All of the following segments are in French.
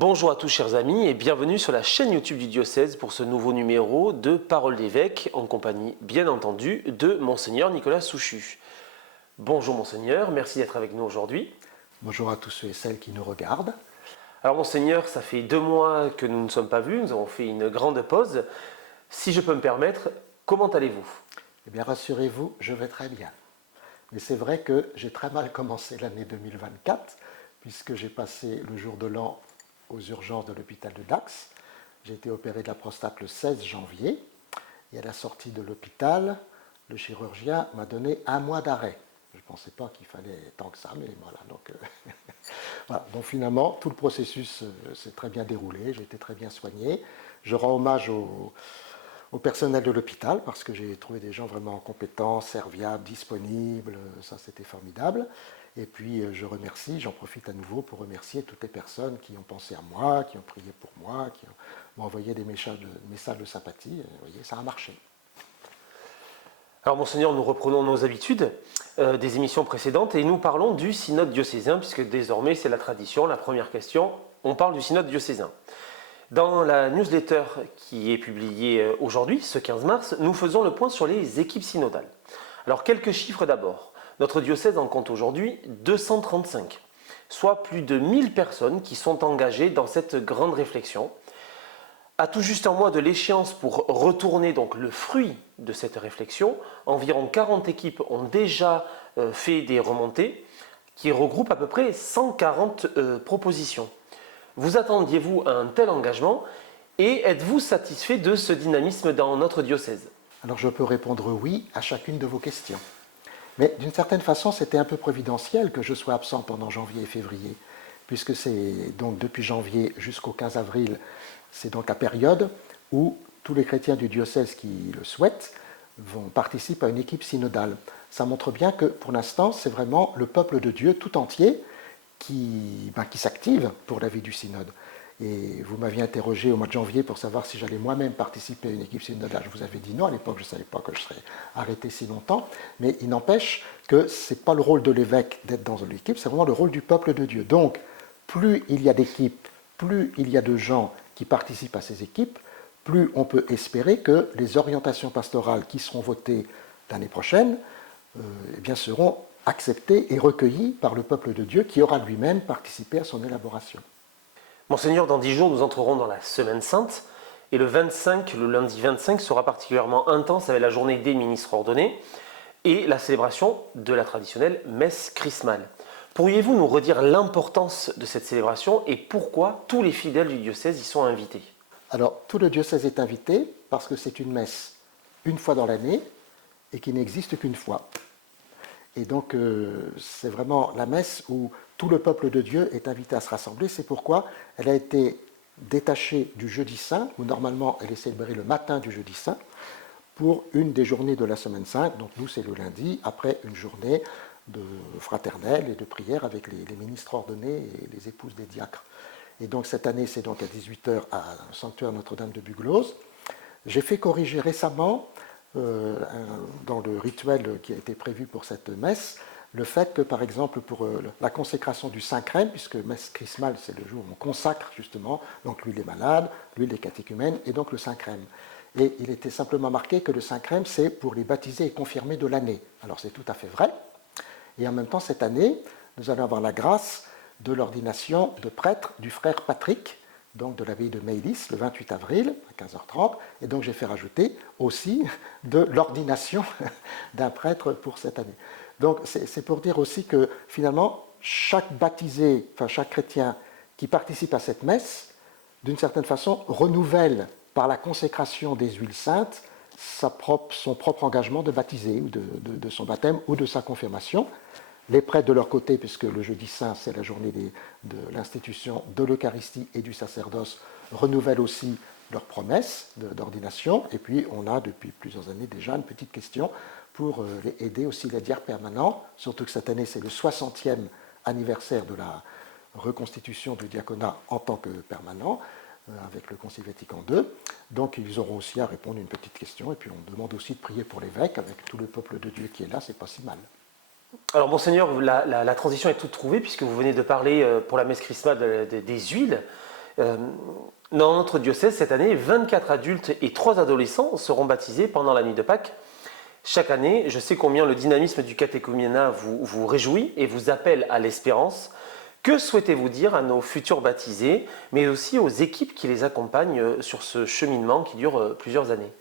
Bonjour à tous chers amis et bienvenue sur la chaîne YouTube du diocèse pour ce nouveau numéro de Parole d'évêque en compagnie bien entendu de Monseigneur Nicolas Souchu. Bonjour Monseigneur, merci d'être avec nous aujourd'hui. Bonjour à tous ceux et celles qui nous regardent. Alors Monseigneur, ça fait 2 mois que nous ne sommes pas vus, nous avons fait une grande pause. Si je peux me permettre, comment allez-vous ? Eh bien rassurez-vous, je vais très bien. Mais c'est vrai que j'ai très mal commencé l'année 2024 puisque j'ai passé le jour de l'an aux urgences de l'hôpital de Dax. J'ai été opéré de la prostate le 16 janvier et à la sortie de l'hôpital, le chirurgien m'a donné 1 mois d'arrêt. Je ne pensais pas qu'il fallait tant que ça, mais voilà. Voilà. Donc finalement, tout le processus s'est très bien déroulé, j'ai été très bien soigné. Je rends hommage au personnel de l'hôpital parce que j'ai trouvé des gens vraiment compétents, serviables, disponibles, ça c'était formidable. Et puis j'en profite à nouveau pour remercier toutes les personnes qui ont pensé à moi, qui ont prié pour moi, qui m'ont envoyé des messages de sympathie. Et, vous voyez, ça a marché. Alors Monseigneur, nous reprenons nos habitudes des émissions précédentes et nous parlons du synode diocésain puisque désormais c'est la tradition, la première question, on parle du synode diocésain. Dans la newsletter qui est publiée aujourd'hui, ce 15 mars, nous faisons le point sur les équipes synodales. Alors quelques chiffres d'abord. Notre diocèse en compte aujourd'hui 235, soit plus de 1000 personnes qui sont engagées dans cette grande réflexion. À tout juste un mois de l'échéance pour retourner donc le fruit de cette réflexion, environ 40 équipes ont déjà fait des remontées qui regroupent à peu près 140 propositions. Vous attendiez-vous à un tel engagement et êtes-vous satisfait de ce dynamisme dans notre diocèse ? Alors je peux répondre oui à chacune de vos questions. Mais d'une certaine façon, c'était un peu providentiel que je sois absent pendant janvier et février, puisque c'est donc depuis janvier jusqu'au 15 avril, c'est donc la période où tous les chrétiens du diocèse qui le souhaitent participent à une équipe synodale. Ça montre bien que pour l'instant, c'est vraiment le peuple de Dieu tout entier qui s'active pour la vie du synode. Et vous m'aviez interrogé au mois de janvier pour savoir si j'allais moi-même participer à une équipe synodale. Je vous avais dit non, à l'époque je ne savais pas que je serais arrêté si longtemps, mais il n'empêche que ce n'est pas le rôle de l'évêque d'être dans l'équipe, c'est vraiment le rôle du peuple de Dieu. Donc, plus il y a d'équipes, plus il y a de gens qui participent à ces équipes, plus on peut espérer que les orientations pastorales qui seront votées l'année prochaine seront acceptées et recueillies par le peuple de Dieu qui aura lui-même participé à son élaboration. Monseigneur, dans 10 jours, nous entrerons dans la Semaine Sainte et le lundi 25, sera particulièrement intense avec la journée des ministres ordonnés et la célébration de la traditionnelle messe chrismale. Pourriez-vous nous redire l'importance de cette célébration et pourquoi tous les fidèles du diocèse y sont invités ? Alors, tout le diocèse est invité parce que c'est une messe une fois dans l'année et qui n'existe qu'une fois. Et donc, c'est vraiment la messe où tout le peuple de Dieu est invité à se rassembler. C'est pourquoi elle a été détachée du jeudi saint, où normalement elle est célébrée le matin du jeudi saint, pour une des journées de la semaine sainte. Donc nous, c'est le lundi, après une journée de fraternelle et de prière avec les ministres ordonnés et les épouses des diacres. Et donc cette année, c'est donc à 18h à Sanctuaire Notre-Dame de Bugloz. J'ai fait corriger récemment, dans le rituel qui a été prévu pour cette messe, le fait que, par exemple, pour la consécration du Saint-Crème, puisque messe chrismale, c'est le jour où on consacre justement donc l'huile des malades, l'huile des catéchumènes et donc le Saint-Crème. Et il était simplement marqué que le Saint-Crème, c'est pour les baptisés et confirmés de l'année. Alors c'est tout à fait vrai. Et en même temps, cette année, nous allons avoir la grâce de l'ordination de prêtre du frère Patrick, donc de l'abbaye de Meillis, le 28 avril à 15h30. Et donc j'ai fait rajouter aussi de l'ordination d'un prêtre pour cette année. Donc c'est pour dire aussi que finalement, chaque baptisé, enfin chaque chrétien qui participe à cette messe, d'une certaine façon, renouvelle par la consécration des huiles saintes son propre engagement de baptiser, ou de son baptême ou de sa confirmation. Les prêtres de leur côté, puisque le jeudi saint, c'est la journée de l'institution de l'Eucharistie et du sacerdoce, renouvellent aussi leurs promesses d'ordination. Et puis, on a depuis plusieurs années déjà une petite question pour aider aussi les diacres permanents, surtout que cette année, c'est le 60e anniversaire de la reconstitution du diaconat en tant que permanent, avec le Concile Vatican II. Donc, ils auront aussi à répondre à une petite question. Et puis, on demande aussi de prier pour l'évêque, avec tout le peuple de Dieu qui est là, c'est pas si mal. Alors, Monseigneur, la transition est toute trouvée puisque vous venez de parler pour la messe chrismale des huiles. Euh, Dans notre diocèse, cette année, 24 adultes et 3 adolescents seront baptisés pendant la nuit de Pâques. Chaque année, je sais combien le dynamisme du catéchuménat vous réjouit et vous appelle à l'espérance. Que souhaitez-vous dire à nos futurs baptisés, mais aussi aux équipes qui les accompagnent sur ce cheminement qui dure plusieurs années?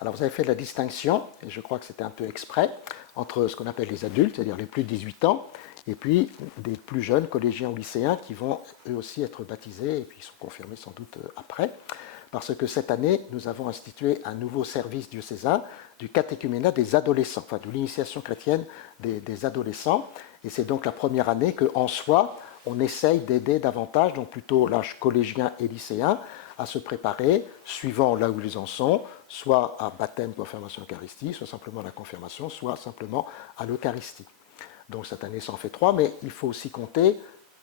Alors vous avez fait la distinction, et je crois que c'était un peu exprès, entre ce qu'on appelle les adultes, c'est-à-dire les plus de 18 ans, et puis des plus jeunes, collégiens ou lycéens, qui vont eux aussi être baptisés, et puis ils sont confirmés sans doute après, parce que cette année, nous avons institué un nouveau service diocésain du catéchuménat des adolescents, enfin de l'initiation chrétienne des adolescents, et c'est donc la première année qu'en soi, on essaye d'aider davantage, donc plutôt l'âge collégien et lycéen, à se préparer, suivant là où ils en sont, soit à baptême, confirmation, Eucharistie, soit simplement à la confirmation, soit simplement à l'Eucharistie. Donc cette année, ça en fait 3, mais il faut aussi compter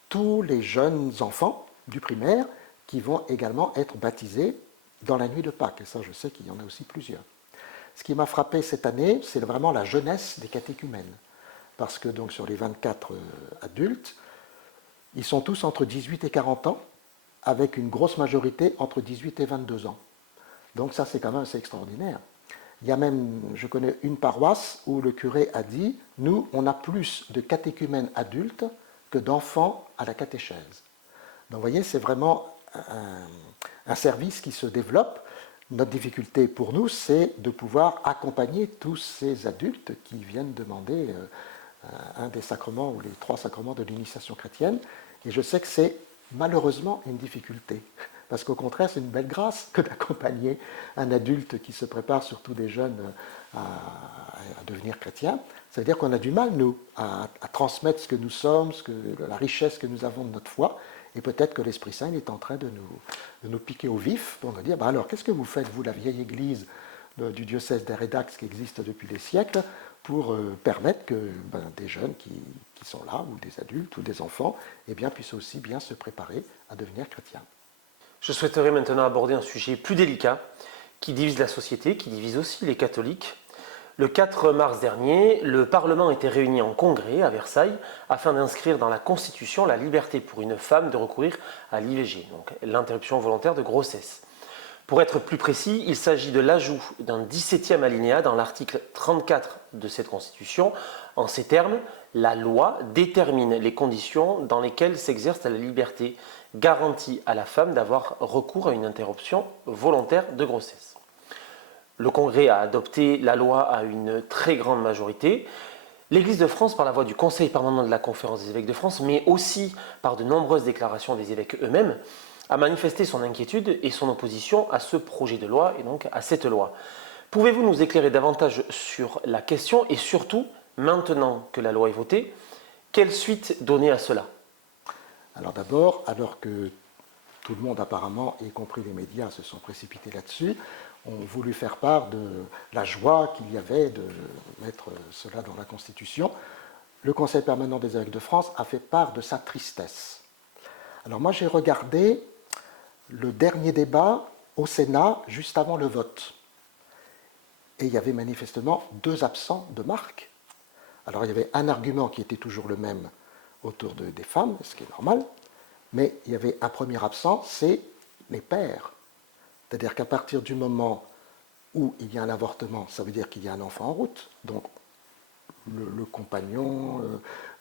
tous les jeunes enfants du primaire qui vont également être baptisés dans la nuit de Pâques. Et ça, je sais qu'il y en a aussi plusieurs. Ce qui m'a frappé cette année, c'est vraiment la jeunesse des catéchumènes. Parce que donc sur les 24 adultes, ils sont tous entre 18 et 40 ans, avec une grosse majorité entre 18 et 22 ans. Donc ça, c'est quand même assez extraordinaire. Il y a même, je connais une paroisse où le curé a dit, nous, on a plus de catéchumènes adultes que d'enfants à la catéchèse. Donc vous voyez, c'est vraiment un service qui se développe. Notre difficulté pour nous, c'est de pouvoir accompagner tous ces adultes qui viennent demander un des sacrements ou les 3 sacrements de l'initiation chrétienne. Et je sais que c'est malheureusement une difficulté. Parce qu'au contraire, c'est une belle grâce que d'accompagner un adulte qui se prépare, surtout des jeunes, à devenir chrétien. Ça veut dire qu'on a du mal, nous, à transmettre ce que nous sommes, la richesse que nous avons de notre foi. Et peut-être que l'Esprit Saint est en train de nous piquer au vif pour nous dire, bah alors, qu'est-ce que vous faites, vous, la vieille Église du diocèse d'Hérédax qui existe depuis des siècles, pour permettre que des jeunes qui sont là, ou des adultes, ou des enfants, eh bien, puissent aussi bien se préparer à devenir chrétiens. Je souhaiterais maintenant aborder un sujet plus délicat qui divise la société, qui divise aussi les catholiques. Le 4 mars dernier, le Parlement était réuni en congrès à Versailles afin d'inscrire dans la Constitution la liberté pour une femme de recourir à l'IVG, donc l'interruption volontaire de grossesse. Pour être plus précis, il s'agit de l'ajout d'un 17e alinéa dans l'article 34 de cette Constitution. En ces termes, la loi détermine les conditions dans lesquelles s'exerce la liberté garantie à la femme d'avoir recours à une interruption volontaire de grossesse. Le Congrès a adopté la loi à une très grande majorité. L'Église de France, par la voix du Conseil permanent de la Conférence des évêques de France, mais aussi par de nombreuses déclarations des évêques eux-mêmes, a manifesté son inquiétude et son opposition à ce projet de loi et donc à cette loi. Pouvez-vous nous éclairer davantage sur la question et surtout, maintenant que la loi est votée, quelle suite donner à cela? Alors d'abord, alors que tout le monde apparemment, y compris les médias, se sont précipités là-dessus, ont voulu faire part de la joie qu'il y avait de mettre cela dans la Constitution, le Conseil permanent des évêques de France a fait part de sa tristesse. Alors moi j'ai regardé le dernier débat au Sénat juste avant le vote. Et il y avait manifestement 2 absents de marque. Alors il y avait un argument qui était toujours le même autour des femmes, ce qui est normal, mais il y avait un premier absent, c'est les pères. C'est-à-dire qu'à partir du moment où il y a un avortement, ça veut dire qu'il y a un enfant en route. Donc le compagnon,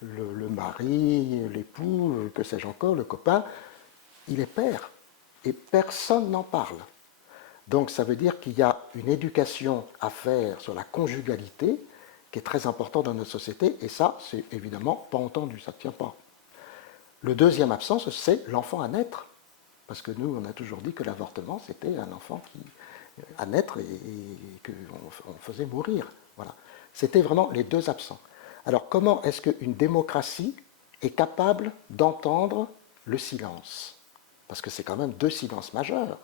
le mari, l'époux, que sais-je encore, le copain, il est père. Et personne n'en parle. Donc ça veut dire qu'il y a une éducation à faire sur la conjugalité qui est très importante dans notre société, et ça, c'est évidemment pas entendu, ça ne tient pas. Le deuxième absence, c'est l'enfant à naître. Parce que nous, on a toujours dit que l'avortement, c'était un enfant à naître et qu'on faisait mourir. Voilà. C'était vraiment les 2 absents. Alors comment est-ce qu'une démocratie est capable d'entendre le silence? Parce que c'est quand même 2 silences majeurs.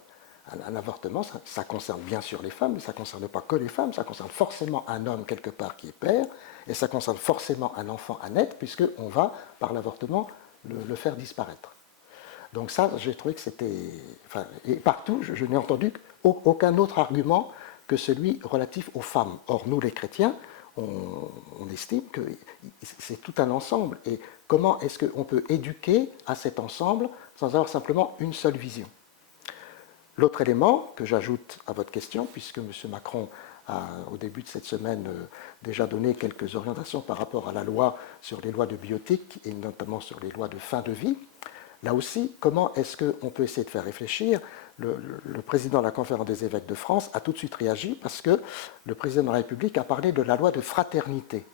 Un avortement, ça concerne bien sûr les femmes, mais ça ne concerne pas que les femmes, ça concerne forcément un homme quelque part qui est père, et ça concerne forcément un enfant à naître, puisqu'on va, par l'avortement, le faire disparaître. Donc ça, j'ai trouvé que c'était... Enfin, et partout, je n'ai entendu aucun autre argument que celui relatif aux femmes. Or, nous, les chrétiens, on estime que c'est tout un ensemble. Et comment est-ce qu'on peut éduquer à cet ensemble sans avoir simplement une seule vision? L'autre élément que j'ajoute à votre question, puisque M. Macron a, au début de cette semaine, déjà donné quelques orientations par rapport à la loi sur les lois de bioéthique et notamment sur les lois de fin de vie, là aussi, comment est-ce qu'on peut essayer de faire réfléchir? Le président de la Conférence des évêques de France a tout de suite réagi parce que le président de la République a parlé de la loi de fraternité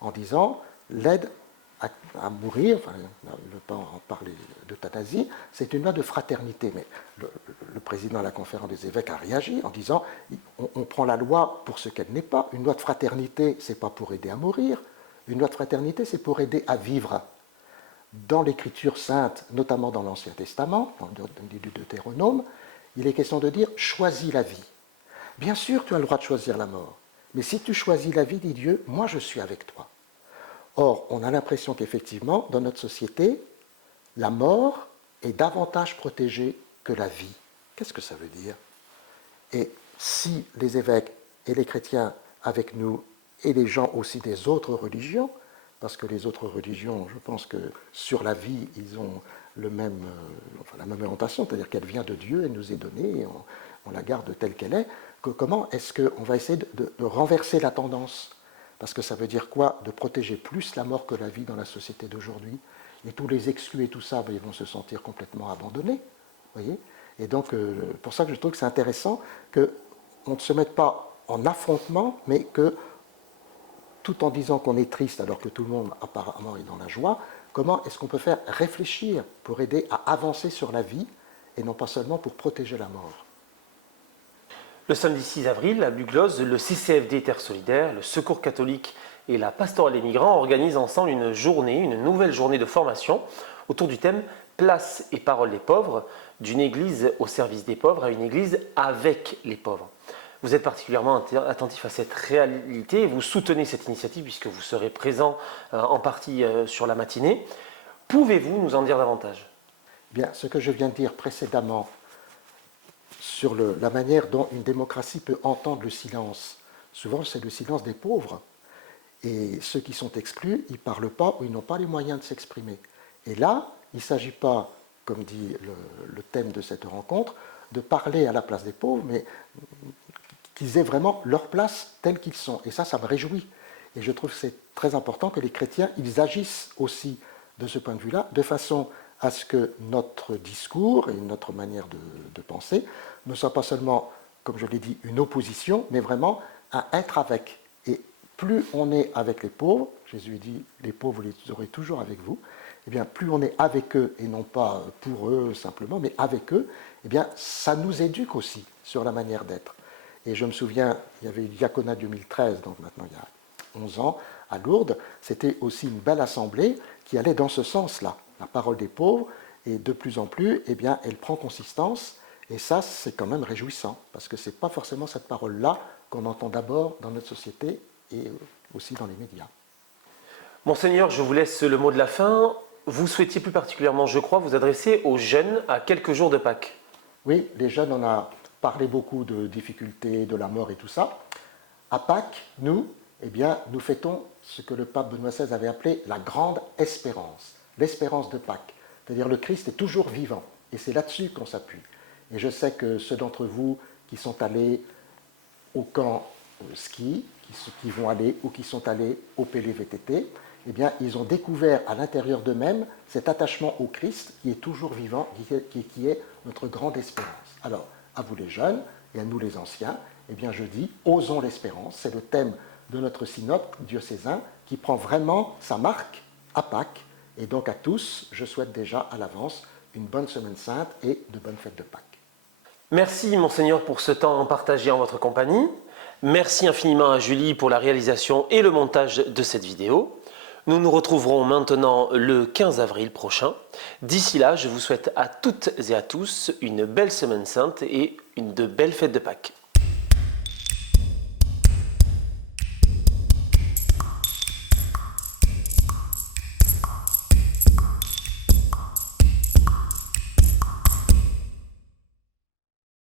en disant l'aide à mourir, enfin, ne pas en parler d'euthanasie, c'est une loi de fraternité. Mais le président de la Conférence des évêques a réagi en disant on prend la loi pour ce qu'elle n'est pas. Une loi de fraternité, ce n'est pas pour aider à mourir. Une loi de fraternité, c'est pour aider à vivre. Dans l'Écriture sainte, notamment dans l'Ancien Testament, dans le livre du Deutéronome, il est question de dire « choisis la vie ». Bien sûr, tu as le droit de choisir la mort, mais si tu choisis la vie, dit Dieu, moi je suis avec toi. Or, on a l'impression qu'effectivement, dans notre société, la mort est davantage protégée que la vie. Qu'est-ce que ça veut dire? Et si les évêques et les chrétiens avec nous, et les gens aussi des autres religions, parce que les autres religions, je pense que sur la vie, ils ont la même orientation, c'est-à-dire qu'elle vient de Dieu, elle nous est donnée, et on la garde telle qu'elle est, comment est-ce qu'on va essayer de renverser la tendance? Parce que ça veut dire quoi? De protéger plus la mort que la vie dans la société d'aujourd'hui. Et tous les exclus et tout ça, ils vont se sentir complètement abandonnés. Voyez? Et donc, pour ça que je trouve que c'est intéressant qu'on ne se mette pas en affrontement, mais que tout en disant qu'on est triste alors que tout le monde apparemment est dans la joie, comment est-ce qu'on peut faire réfléchir pour aider à avancer sur la vie et non pas seulement pour protéger la mort? Le samedi 6 avril, à Bugloz, le CCFD Terre Solidaire, le Secours catholique et la Pastorale des migrants organisent ensemble une nouvelle journée de formation autour du thème « Place et parole des pauvres », d'une église au service des pauvres à une église avec les pauvres. Vous êtes particulièrement attentif à cette réalité et vous soutenez cette initiative puisque vous serez présent en partie sur la matinée. Pouvez-vous nous en dire davantage? Bien, ce que je viens de dire précédemment sur la manière dont une démocratie peut entendre le silence, souvent c'est le silence des pauvres. Et ceux qui sont exclus, ils ne parlent pas ou ils n'ont pas les moyens de s'exprimer. Et là, il ne s'agit pas, comme dit le thème de cette rencontre, de parler à la place des pauvres, mais qu'ils aient vraiment leur place telle qu'ils sont. Et ça me réjouit. Et je trouve que c'est très important que les chrétiens, ils agissent aussi de ce point de vue-là, de façon à ce que notre discours et notre manière de penser ne soit pas seulement, comme je l'ai dit, une opposition, mais vraiment un être avec. Et plus on est avec les pauvres, Jésus dit, les pauvres, vous les aurez toujours avec vous, eh bien, plus on est avec eux, et non pas pour eux simplement, mais avec eux, eh bien, ça nous éduque aussi sur la manière d'être. Et je me souviens, il y avait eu le diaconat 2013, donc maintenant il y a 11 ans, à Lourdes, c'était aussi une belle assemblée qui allait dans ce sens-là. La parole des pauvres, et de plus en plus, eh bien, elle prend consistance, et ça, c'est quand même réjouissant, parce que ce n'est pas forcément cette parole-là qu'on entend d'abord dans notre société et aussi dans les médias. Monseigneur, je vous laisse le mot de la fin. Vous souhaitiez plus particulièrement, je crois, vous adresser aux jeunes à quelques jours de Pâques. Oui, les jeunes, on a parlé beaucoup de difficultés, de la mort et tout ça. À Pâques, nous, eh bien, nous fêtons ce que le pape Benoît XVI avait appelé la grande espérance, l'espérance de Pâques. C'est-à-dire le Christ est toujours vivant, et c'est là-dessus qu'on s'appuie. Et je sais que ceux d'entre vous qui sont allés au camp ski, qui vont aller ou qui sont allés au PLVTT, eh bien, ils ont découvert à l'intérieur d'eux-mêmes cet attachement au Christ qui est toujours vivant, qui est notre grande espérance. Alors, à vous les jeunes et à nous les anciens, eh bien, je dis, osons l'espérance. C'est le thème de notre synode diocésain qui prend vraiment sa marque à Pâques. Et donc à tous, je souhaite déjà à l'avance une bonne semaine sainte et de bonnes fêtes de Pâques. Merci Monseigneur pour ce temps partagé en votre compagnie. Merci infiniment à Julie pour la réalisation et le montage de cette vidéo. Nous nous retrouverons maintenant le 15 avril prochain. D'ici là, je vous souhaite à toutes et à tous une belle semaine sainte et de belles fêtes de Pâques.